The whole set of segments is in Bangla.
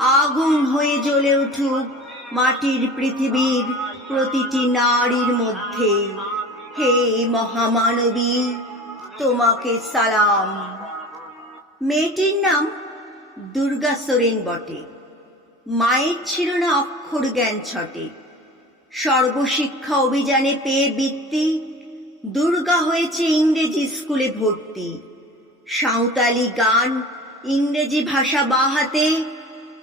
আগুন হয়ে জ্বলে উঠুক মাটির পৃথিবীর প্রতিটি নারীর মধ্যে। হে মহামানবী, তোমাকে সালাম। মেয়েটির নাম দুর্গা সোরেন বটে। মায়ের ছিল না অক্ষর জ্ঞান ছটে। সর্বশিক্ষা অভিযানে পেয়ে বৃত্তি, দুর্গা হয়েছে ইংরেজি স্কুলে ভর্তি। সাঁওতালি গান, ইংরেজি ভাষা বাহাতে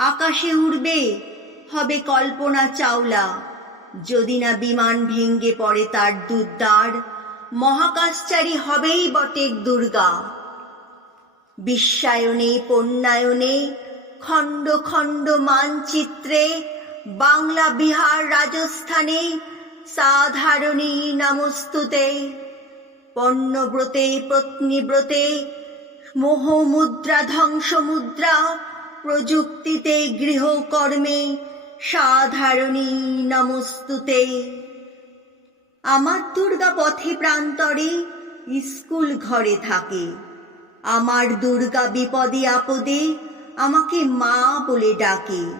আকাশে উড়বে, হবে কল্পনা চাওলা। যদি না বিমান ভেঙ্গে পড়ে তার দুদ্দার মহাকাশচারী হবেই বটেক দুর্গা। বিশ্বায়নে পণ্যায়নে, খণ্ড খণ্ড মানচিত্রে, বাংলা বিহার রাজস্থানে, সাধারণী নমস্তুতে, পণ্যব্রতে পত্নীব্রতে মোহমুদ্রা, ধ্বংসমুদ্রা প্রযুক্তিতে গৃহকর্মে সাধারণী নমস্তুতে। আমার দুর্গা পথে প্রান্তরে স্কুল ঘরে থাকে। আমার দুর্গা বিপদে আপদে আমাকে মা বলে ডাকে।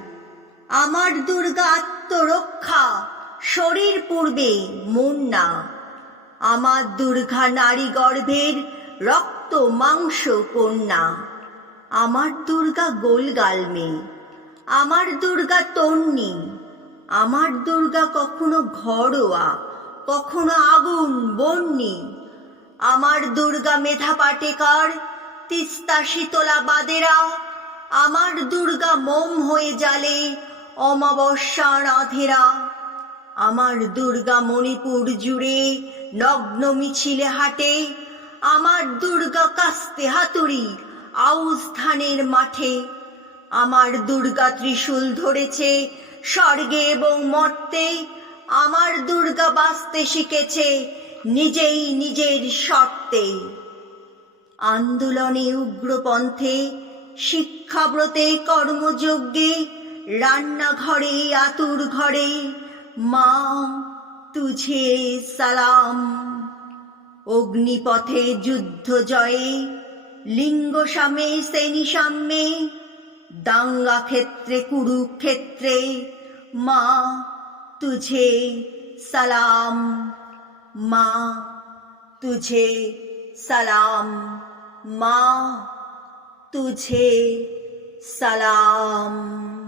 আমার দুর্গা আত্মরক্ষা, শরীর পূর্বে, মন না। আমার দুর্গা নারী গর্ভের রক্ত, মাংস, কন্যা। আমার দুর্গা গোলগাল মেয়ে আমার দুর্গা তন্নি, আমার দুর্গা কখনো ঘরোয়া, কখনো আগুন বন্যি আমার দুর্গা মেধা পাটেকার, তিস্তা শীতলা বাদেরা, আমার দুর্গা মোম হয়ে জালে অমাবস্যার আধেরা আমার দুর্গা মণিপুর জুড়ে নগ্ন মিছিলে হাটে, আমার দুর্গা কাস্তে হাতুড়ি আউস ধানের মাঠে আমার দুর্গা ত্রিশূল ধরেছে স্বর্গে এবং মর্তে। আমার দুর্গা বাঁচতে শিখেছে নিজেই নিজের শর্তে। আন্দোলনে উগ্রপন্থে, শিক্ষাব্রতে, কর্মযজ্ঞে, রান্নাঘরে, আতুর ঘরে, মা, তুঝে সালাম। অগ্নিপথে যুদ্ধ জয়ে লিঙ্গ সামে শ্রেণি সাম্যে দাঙ্গা ক্ষেত্রে কুরুক্ষেত্রে, মা তুঝে সালাম, মা তুঝে সালাম, মা তুঝে সালাম।